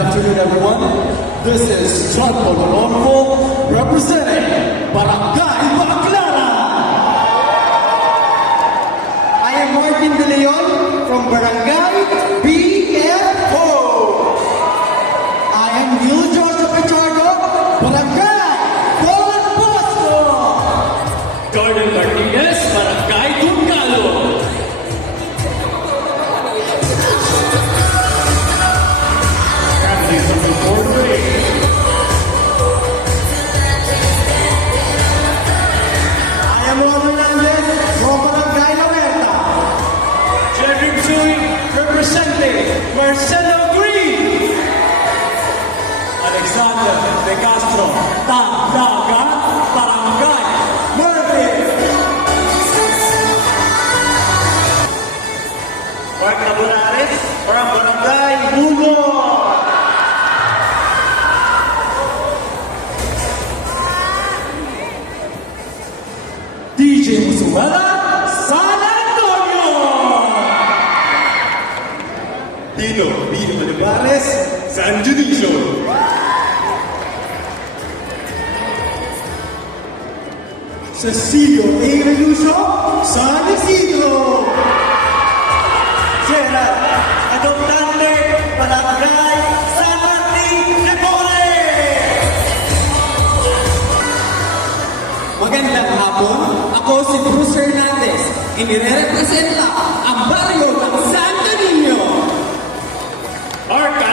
afternoon, everyone. This is John Pololonco representing Barangay Baclara. I am Martin De Leon from Barangay BFO. I am Neil Joseph Pichardo, Barangay Don Bosco. Jordan Martinez, Barangay Tungalo. Captain from the fourth grade. I am Ron Hernandez from Barangay La Huerta. Jerry Chui, representing Marcelo Green. Alexander De Castro, Tandaga, Barangay Murphy. Mark Tabulares, from Barangay Mulo. DJ Musuela, San Antonio. Dino Olivares, San Dionisio. Cecilio A. Relucio, San Isidro. Gerald Adoptante, Barangay San Martin de Porres. Magandang hapon, ako si Bruce Hernandez. Inirepresenta ang baryo ng Santo Niño. Arca